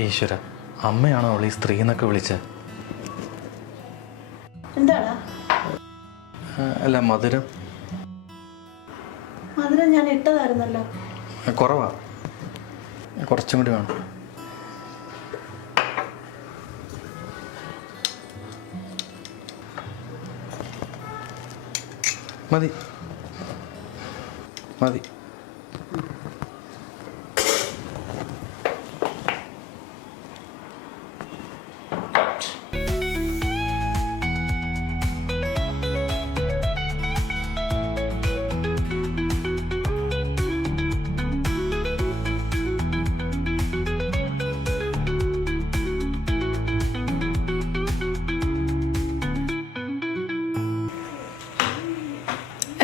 ഈശ്വര, അമ്മയാണോ അവൾ ഈ സ്ത്രീ എന്നൊക്കെ വിളിച്ചത്? എന്താടാ? അല്ല, മധുരം. മധുരം ഞാൻ ഇട്ടതായിരുന്നല്ലോ. കുറവാ, കുറച്ചും കൂടി വേണം. മതി മതി.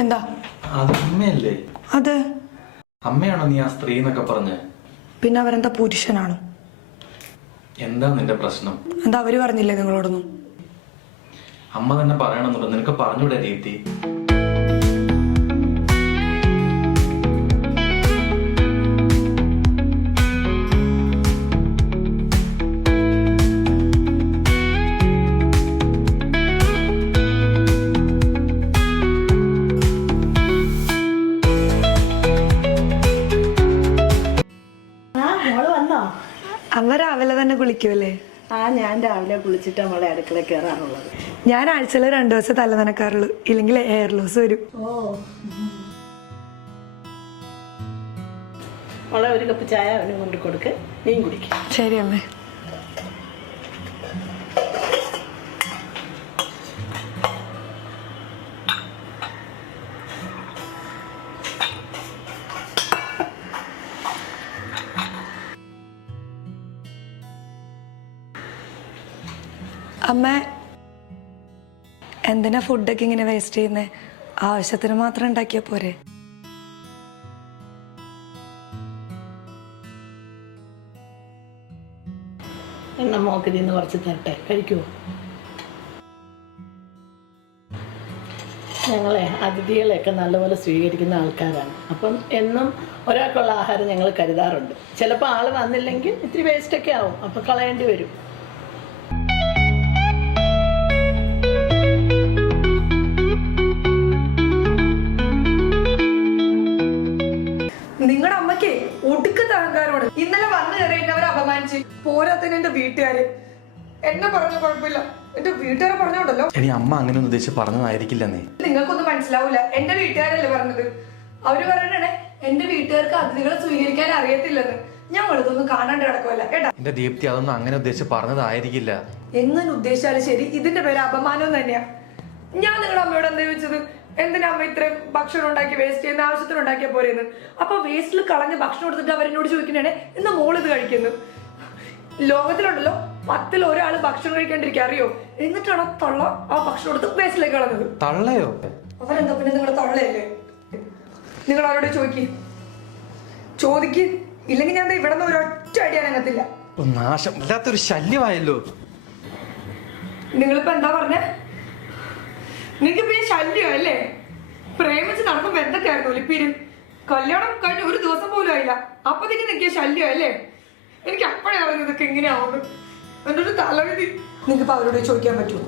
എന്താ? അത് അമ്മയല്ലേ? അതെ. അമ്മയാണോ നീ ആ സ്ത്രീ എന്നൊക്കെ പറഞ്ഞ? പിന്നെ അവരെന്താ പുരുഷനാണോ? എന്താ നിന്റെ പ്രശ്നം? എന്താ അവര് പറഞ്ഞില്ലേ നിങ്ങളോടൊന്നും? അമ്മ തന്നെ പറയണമെന്നുണ്ടോ? നിനക്ക് പറഞ്ഞൂടെ ദീപ്തി? അമ്മ രാവിലെ തന്നെ കുളിക്കൂല്ലേ? ഞാൻ രാവിലെ കുളിച്ചിട്ട് നമ്മളെ അടുക്കള കയറാറുള്ളത്. ഞാൻ ആഴ്ചയിൽ 2 ദിവസം തല നനക്കാറുള്ളൂ, ഇല്ലെങ്കിൽ എയർ ലോസ് വരും. മോളെ ഒരു കപ്പ് ചായ അവന് കൊണ്ട് കൊടുക്ക്, നീ കുടിക്കും. ശരി അമ്മേ. അമ്മ എന്തിനാ ഫുഡൊക്കെ ഇങ്ങനെ വേസ്റ്റ് ചെയ്യുന്നേ? ആവശ്യത്തിന് മാത്രം ഉണ്ടാക്കിയാ പോരെ? എന്നാ മോക്ക് നിന്ന് കുറച്ച് തരട്ടെ, കഴിക്കുമോ? ഞങ്ങളെ അതിഥികളെയൊക്കെ നല്ലപോലെ സ്വീകരിക്കുന്ന ആൾക്കാരാണ്. അപ്പം എന്നും ഒരാൾക്കുള്ള ആഹാരം ഞങ്ങൾ കരുതാറുണ്ട്. ചിലപ്പോൾ ആൾ വന്നില്ലെങ്കിൽ ഇത്തിരി വേസ്റ്റൊക്കെ ആവും, അപ്പം കളയേണ്ടി വരും. നിങ്ങളുടെ അമ്മയ്ക്ക് ഒടുക്കത്തെ അഹങ്കാരമാണ്. ഇന്നലെ വന്നു കയറി എന്നെ അവർ അപമാനിച്ച്. പോരാത്തന്നെ എന്റെ വീട്ടുകാര് എന്നെ പറഞ്ഞ കുഴപ്പമില്ല, എന്റെ വീട്ടുകാരെ പറഞ്ഞോണ്ടല്ലോ. ഇനി അമ്മ അങ്ങനെ ഒന്നും ഉദ്ദേശിച്ച് പറഞ്ഞതായിരിക്കില്ല. നീ നിങ്ങൾക്കൊന്നും മനസ്സിലാവൂല. എന്റെ വീട്ടുകാരല്ലേ പറഞ്ഞത്. അവര് പറയണേ എന്റെ വീട്ടുകാർക്ക് അതിഥികളെ സ്വീകരിക്കാൻ അറിയത്തില്ലെന്ന്. ഞങ്ങളിതൊന്നും കാണാണ്ട് കിടക്കുമല്ല കേട്ടാ. എന്റെ ദീപ്തി, അതൊന്നും അങ്ങനെ ഉദ്ദേശിച്ച് പറഞ്ഞതായിരിക്കില്ല. എങ്ങനെ ഉദ്ദേശിച്ചാലും ശരി, ഇതിന്റെ പേര് അപമാനം തന്നെയാ. ഞാൻ നിങ്ങളുടെ അമ്മയോട് എന്താ ചോദിച്ചത്? എന്തിനാ അമ്മ ഇത്രയും ഭക്ഷണം ഉണ്ടാക്കി വേസ്റ്റ് ചെയ്യുന്ന? ആവശ്യത്തിന് ഉണ്ടാക്കിയാ പോരെന്ന്. അപ്പൊ വേസ്റ്റിൽ കളഞ്ഞ് ഭക്ഷണം എടുത്തിട്ട് അവരെന്നോട് ചോദിക്കണേ എന്നാ മോളിത് കഴിക്കുന്നു. ലോകത്തിലുണ്ടല്ലോ 10ൽ ഒരാൾ ഭക്ഷണം കഴിക്കാണ്ടിരിക്കുക, അറിയോ? എന്നിട്ടാണ് തള്ള ആ ഭക്ഷണം എടുത്ത് വേസ്റ്റിലേക്ക് കളഞ്ഞത്. തള്ളയോ? അവരെന്താ പിന്നെ നിങ്ങളുടെ തള്ളയല്ലേ? നിങ്ങൾ അവരോട് ചോദിക്ക്. ഇല്ലെങ്കിൽ ഞാൻ ഇവിടെ നിന്ന് ഒരൊറ്റ അടിയാൻ അങ്ങത്തില്ല. നാശം വല്ലാത്തൊരു ശല്യമായല്ലോ. നിങ്ങളിപ്പോ എന്താ പറഞ്ഞേ? നിങ്ങക്ക് പിന്നെ ശല്യം അല്ലേ? പ്രേമിച്ച് നടക്കുമ്പോ എന്തൊക്കെയായിരുന്നു ഒലിപ്പീര്? കല്യാണം കഴിഞ്ഞ 1 ദിവസം പോലും ആയില്ല, അപ്പത്തേക്ക് നിനക്ക് ശല്യം അല്ലേ? എനിക്ക് അപ്പഴേ അറിഞ്ഞു ഇതൊക്കെ എങ്ങനെയാവുന്നു. എന്റെ ഒരു തലവിധി. നിങ്ങൾക്കിപ്പോ അവരോട് ചോദിക്കാൻ പറ്റുമോ?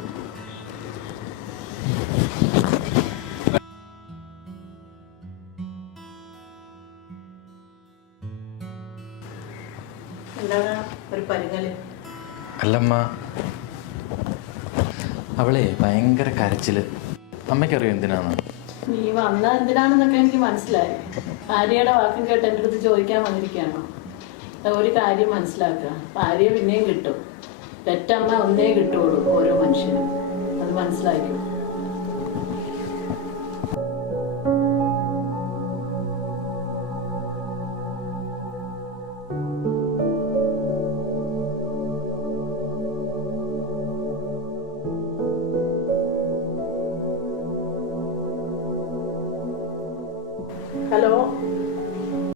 ഒരു പരിങ്ങല്. അല്ലമ്മ, അവളെ ഭയങ്കര കരച്ചില്. അമ്മയ്ക്കറിയോ എന്തിനാന്ന്? നീ വന്ന എന്തിനാണെന്നൊക്കെ എനിക്ക് മനസ്സിലായി. ഭാര്യയുടെ വാക്കും കേട്ട് എൻ്റെ അടുത്ത് ചോദിക്കാൻ വന്നിരിക്കുകയാണോ? ഒരു കാര്യം മനസ്സിലാക്കുക, ഭാര്യയെ പിന്നെയും കിട്ടും. പെറ്റമ്മ ഒന്നേ കിട്ടുള്ളൂ ഓരോ മനുഷ്യനും. അത് മനസ്സിലാക്കും.